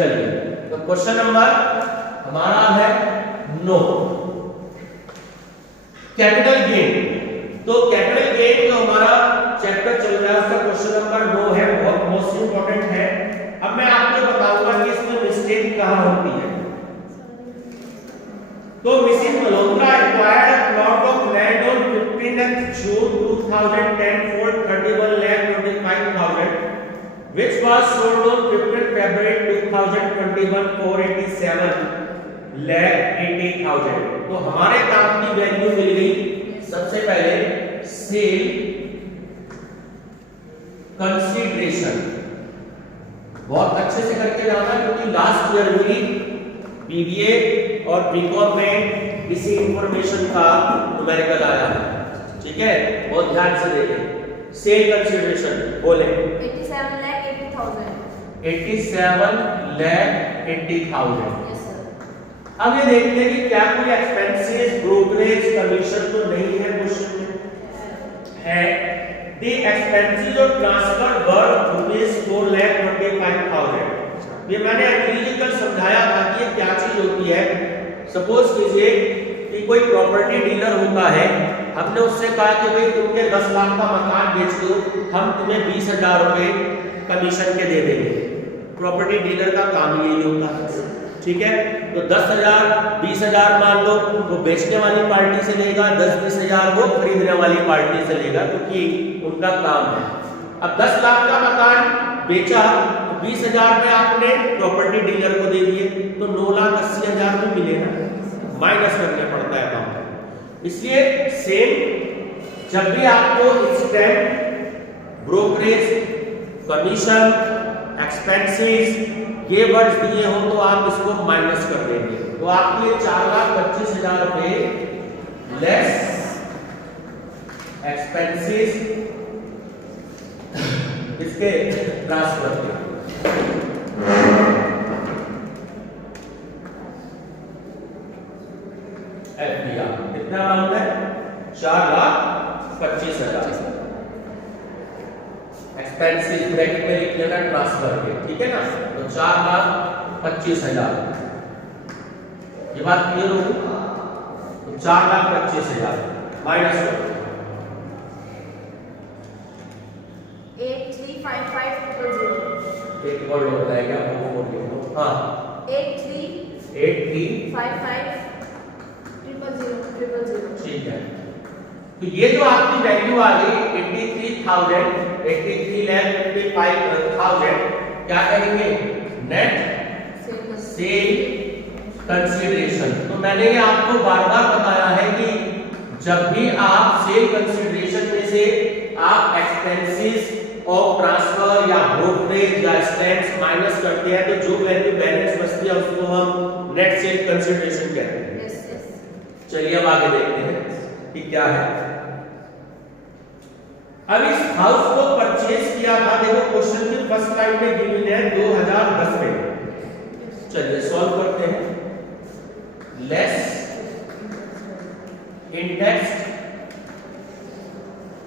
चलिए तो question number हमारा है 9, कैपिटल गेन। तो कैपिटल गेन जो हमारा चैप्टर चल रहा है उसका क्वेश्चन नंबर 9 है, बहुत मोस्ट इंपॉर्टेंट है। अब मैं आपको बताऊंगा कि इसमें मिस्टेक कहां होती है। तो Mrs Malhotra acquired a plot of land on 15th June 2010 for 31,25,000, which was sold on 15th February 2021 for 87,80,000। तो हमारे काम की वैल्यू मिल गई सबसे पहले सेल कंसीडरेशन। बहुत अच्छे से करके जाना क्योंकि लास्ट ईयर भी बीबीए और बीकॉम में इसी इंफॉर्मेशन का न्यूमेरिकल आया है, ठीक है, बहुत ध्यान से देखें। सेल कंसीडरेशन बोले 87,80,000। 87,80,000। अब ये देखते हैं कि क्या कोई एक्सपेंसेस ब्रोकरेज कमीशन तो नहीं है क्वेश्चन में, है। द एक्सपेंसेस ऑफ ट्रांसफर वर ₹4,25,000। ये मैंने एग्रीकल्चर समझाया था कि ये क्या चीज होती है। सपोज कीजिए कि कोई प्रॉपर्टी डीलर होता है, हमने उससे कहा कि भाई तुमने 10 लाख का मकान बेच दो, हम तुम्हें 20,000 रुपए कमीशन के दे देंगे। प्रॉपर्टी डीलर का काम यही होता है, ठीक है। तो 10,000 20,000 मान लो वो बेचने वाली पार्टी से लेगा, 10-20,000 वो खरीदने वाली पार्टी से लेगा, क्योंकि उनका काम है। अब 10 लाख का मकान बेचा, 20,000 में आपने प्रॉपर्टी डीलर को दे दिए, तो 9,80,000 में मिलेगा, माइनस करना पड़ता है अकाउंट। इसलिए सेम जब भी आपको स्टैम्प, ब्रोकरेज, कमीशन, एक्सपेंसेस ये वर्ड्स दिए हो तो आप इसको माइनस कर देंगे, तो आपके 4,25,000 रुपए लेस एक्सपेंसेस इसके ट्रांसफर के एफडीआर कितना अमाउंट है 4,25,000। एक्सपेंसेस ब्रैकेट में लिख लेना ट्रांसफर के, ठीक है ना। तो 4,25,000 ये बात क्लियर होगी। तो 4,25,000 माइनस 835500। एक वर्ड होता है क्या वो बोलिए। हाँ 83550000। ठीक है। तो ये जो आपकी वैल्यू आ गई 83,55,000 क्या करेंगे नेट सेल कंसीडरेशन। तो मैंने ये आपको बार बार बताया है कि जब भी आप सेल कंसीडरेशन में से आप एक्सपेंसेस ऑफ ट्रांसफर या ब्रोकरेज या स्टैम्प्स माइनस करते हैं तो जो वैल्यू बैलेंस बचती है उसको हम नेट सेल कंसीडरेशन कहते हैं। चलिए अब आगे देखते हैं कि क्या है। अब इस हाउस को परचेज किया था, देखो क्वेश्चन की फर्स्ट लाइन में गिवन है 2010 में। चलिए सॉल्व करते हैं। Less index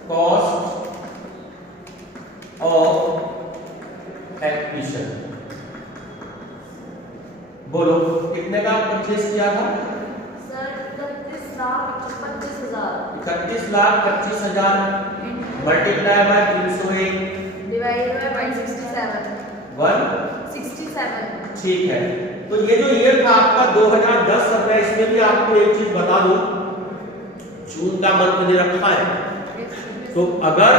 cost of acquisition. बोलो कितने का परचेज किया था sir? 31,25,000 31,25,000 multiply by 301 divided by 167। 167 ठीक है। तो ये जो ईयर था आपका 2010 अब मैं इसमें भी आपको एक चीज बता दूं, जून का मंथ दे रखा है। तो अगर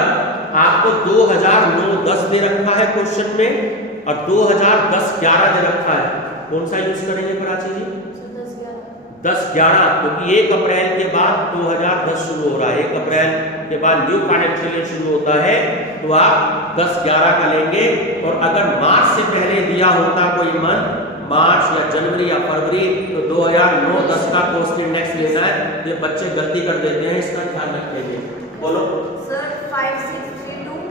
आपको 2009-10 दे रखा है क्वेश्चन में और 2010-11 दे रखा है, कौन सा यूज करेंगे प्राची जी? 10-11, क्योंकि 1 अप्रैल के बाद 2010 शुरू हो रहा है, 1 अप्रैल के बाद न्यू फाइनेंशियल ईयर शुरू होता है, तो आप 10-11 का लेंगे। और अगर मार्च से पहले दिया होता कोई मंथ, मार्च या जनवरी या फरवरी, तो 2009-10 का कॉस्ट इंडेक्स लेना है। ये बच्चे गलती कर देते हैं, इसका ध्यान रखेंगे। बोलो सर 5632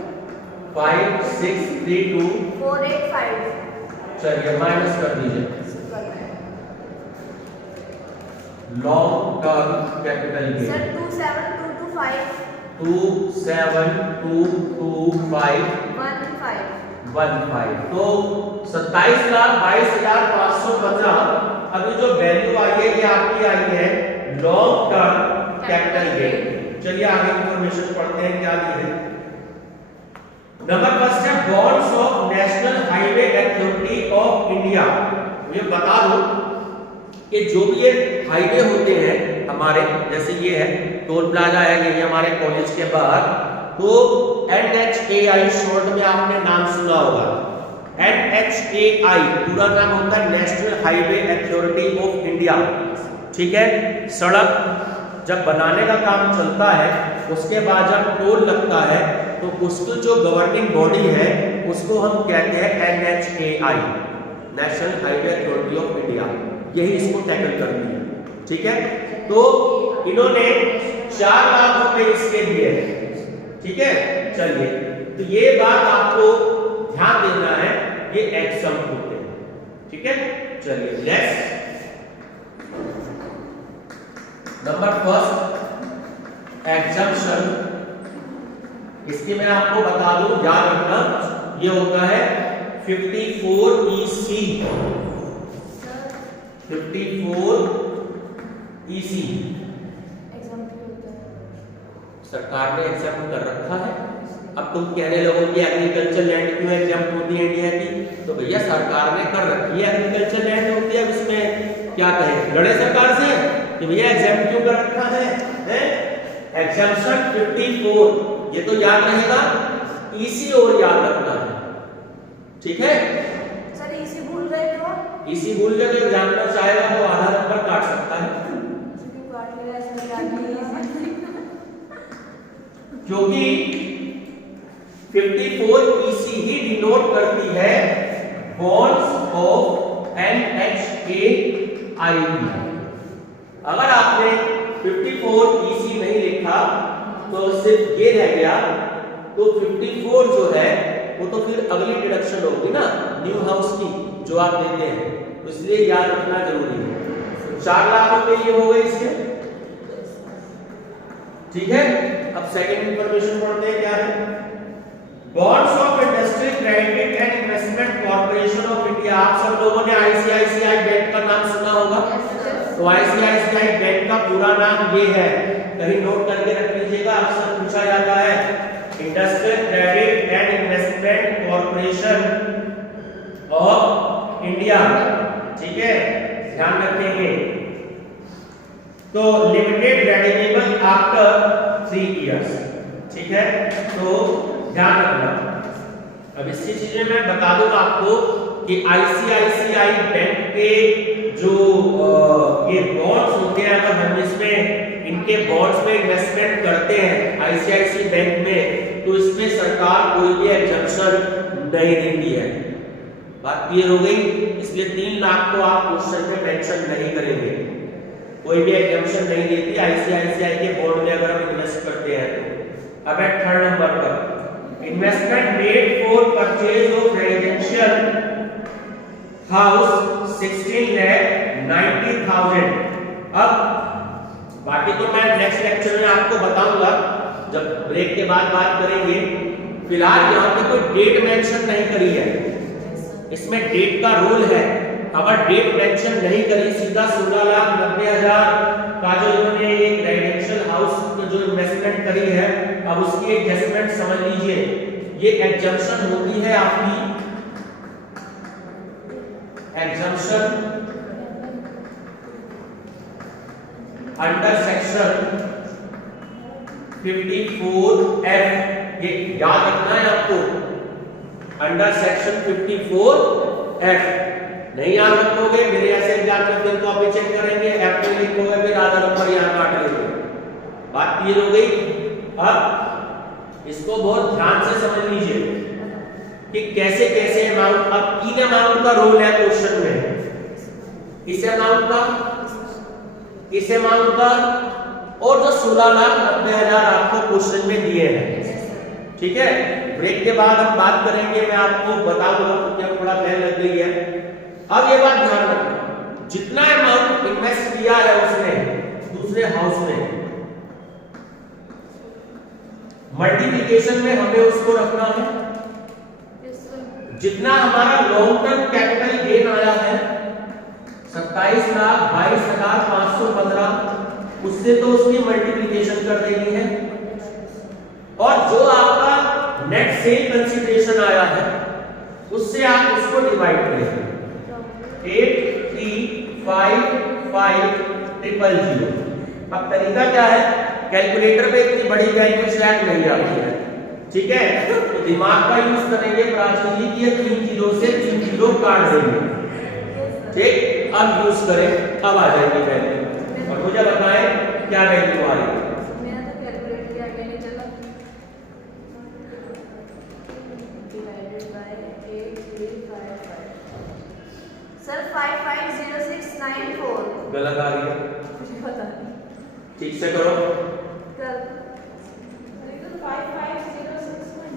5632 485। चलिए माइनस कर दीजिए। Long term capital gain sir 27225 27225 15 15 तो 27,22,515। अभी जो वैल्यू आई है ये आपकी आई है लॉन्ग टर्म कैपिटल गेन। चलिए आगे इंफॉर्मेशन पढ़ते हैं क्या दी है। नंबर फर्स्ट है bonds of national highway authority of India. ये बता दो कि जो भी ये हाईवे होते हैं हमारे, जैसे ये है टोल प्लाजा है, ये हमारे कॉलेज के बाहर, तो NHAI शॉर्ट में आपने नाम सुना होगा। NHAI पूरा नाम होता है national highway authority of India. ठीक है, सड़क जब बनाने का काम चलता है उसके बाद जब टोल लगता है तो उसकी जो गवर्निंग बॉडी है उसको हम कहते हैं NHAI, national highway authority of India. यही इसको टैकल करती है। ठीक है, तो इन्होंने 4 लाख रुपए इसके दिए। ठीक है, चलिए तो ये बात आपको ध्यान देना है, ये एग्जाम होते हैं। ठीक है, चलिए नेक्स्ट नंबर फर्स्ट एग्जम्पशन। इसकी मैं आपको बता दूं, याद रखना ये होता है 54 EC। 54 EC सरकार ने एग्जाम कर रखा है। अब तुम कहने लगो कि एग्रीकल्चर लैंड क्यों एग्जाम होती है इंडिया की, तो भैया सरकार ने कर रखी है, एग्रीकल्चर लैंड होती है। अब इसमें क्या कहें, लड़े सरकार से कि भैया एग्जाम क्यों कर रखा है? एग्जाम्पशन 54, ये तो याद रहेगा। EC और याद रखना है। ठीक है, सर EC भूल गए तो EC भूल गए तो एग्जामिनर चाहेगा तो आधा नंबर काट सकता है, क्योंकि 54 EC ही डिनोट करती है बॉन्ड्स ऑफ NHAI। अगर आपने 54 EC नहीं लिखा तो सिर्फ ये रह गया, तो 54 जो है वो तो फिर अगली डिडक्शन होगी ना न्यू हाउस की जो आप देते हैं, तो इसलिए याद रखना जरूरी है। 4 लाख रुपए ये हो गए इसके। ठीक है, अब सेकंड इंफॉर्मेशन पढ़ते हैं क्या है। Bonds of industry credit and investment corporation of India. आप सब लोगों ने ICICI बैंक का नाम सुना होगा। तो ICICI बैंक का पूरा नाम ये है, कहीं नोट करके रख लीजिएगा, अक्सर पूछा जाता है industrial credit and investment corporation of India. ठीक है, ध्यान रखेंगे। तो लिमिटेड रेडीमेबल आफ्टर 3 इयर्स। ठीक है, तो ध्यान रखना। अब इसी चीज में मैं बता दूंगा आपको कि ICICI बैंक के जो ये बॉन्ड्स होते हैं, अगर हम इसमें इनके बॉन्ड्स में इन्वेस्टमेंट करते हैं ICICI बैंक में, तो इसमें सरकार कोई भी एग्जम्पशन नहीं देती है। बात क्लियर हो गई? इसलिए 3 लाख को आप क्वेश्चन में मेंशन नहीं करेंगे, कोई भी एग्जम्पशन नहीं देती ICICI के बॉन्ड में अगर हम इन्वेस्ट करते हैं तो। अब है थर्ड नंबर पर investment made for purchase of residential house 16,90,000। अब बाकी तो मैं नेक्स्ट लेक्चर में आपको बताऊंगा, जब ब्रेक के बाद बात करेंगे। फिलहाल यहाँ पे कोई डेट मेंशन नहीं करी है, इसमें डेट का रूल है। अगर डेट मेंशन नहीं करी, सीधा 16,90,000 का जो इन्होंने एक रेजिडेंशियल हाउस जो इन्वेस्टमेंट करी है, अब उसकी एडजस्टमेंट समझ लीजिए। ये एग्जम्पशन होती है आपकी एग्जम्पशन अंडर सेक्शन 54F। ये याद रखना है आपको, अंडर सेक्शन 54F। नहीं याद रखोगे मेरे ऐसे एग्जाम में फिर कॉपी चेक करेंगे, F में लिखोगे फिर आधा नंबर यहाँ काट लेंगे। बात क्लियर हो गई? अब इसको बहुत ध्यान से समझ लीजिए कि कैसे कैसे अमाउंट। अब 3 अमाउंट का रोल है क्वेश्चन में, इस अमाउंट का, इस अमाउंट का, और जो 16,90,000 आपको क्वेश्चन में दिए हैं। ठीक है, ब्रेक के बाद हम बात करेंगे, मैं आपको बताऊंगा क्योंकि थोड़ा देर लग गई है। अब ये बात ध्यान रखना, जितना अमाउंट इन्वेस्ट किया है उसने दूसरे हाउस में, मल्टीप्लिकेशन में हमें उसको रखना है जितना हमारा लॉन्ग टर्म कैपिटल गेन आया है 27,22,515, उससे तो उसकी मल्टीप्लिकेशन कर देनी है, और जो आपका नेट सेल कंसीडरेशन आया है उससे आप उसको डिवाइड करेंगे 8355000। अब तरीका क्या है, कैलकुलेटर पे इतनी बड़ी वैल्यू शायद नहीं आती है, ठीक है, तो दिमाग का यूज करेंगे प्राचीन जी की 3 जीरो से 3 जीरो काट देंगे, ठीक। अब यूज करें, अब आ जाएगी वैल्यू, और मुझे बताएं क्या वैल्यू आ रही है। मैंने तो कैलकुलेट किया, आगे नहीं चला। Divided by 8355। सर 550694। गलत आ रही है, मुझे पता नहीं। ठीक से करो। कर। अरे तो 55061।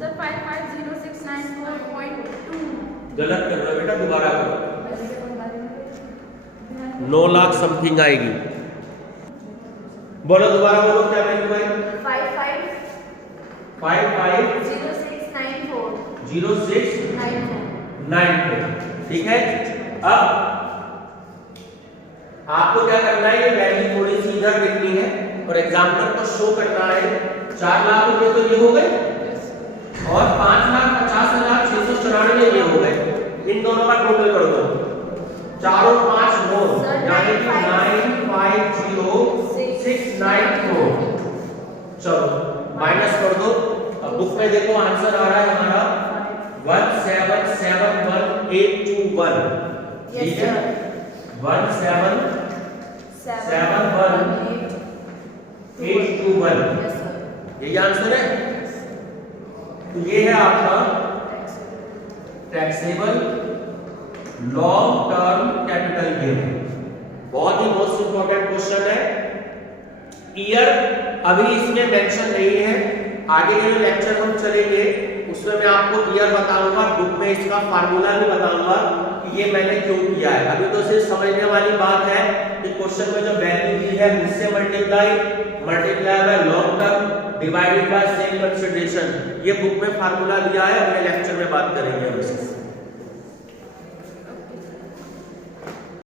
सर 550694.2। गलत कर रहे हो बेटा, दोबारा करो। वैसे तो बता देंगे। 9 लाख समथिंग आएगी। बोलो दोबारा बोलो, क्या वैल्यू आई? 550694। 550694, ठीक है। अब आपको क्या करना है, ये वैल्यू थोड़ी सी इधर लिखनी है और एग्जाम्पल को शो करना है। 4 लाख रुपए तो ये हो गए, और 5,50,694 ये हो गए। इन दोनों का टोटल कर दो, 4 और 5 9, यानी कि 950694। चलो माइनस कर दो। अब बुक में देखो आंसर आ रहा है हमारा 1771821, ठीक है, 1771821, यही आंसर है। तो ये है आपका taxable long term capital gain. बहुत ही मोस्ट इंपॉर्टेंट क्वेश्चन है। ईयर अभी इसमें मेंशन नहीं है, आगे के जो लेक्चर हम चलेंगे उसमें मैं आपको ईयर बताऊंगा, बुक में इसका फार्मूला भी बताऊंगा कि ये मैंने क्यों किया है। अभी तो सिर्फ समझने वाली बात है कि क्वेश्चन में जो वैल्यू दी है उससे multiply by long term divided by sale consideration, ये बुक में फार्मूला दिया है, अगले लेक्चर में बात करेंगे हम इसकी।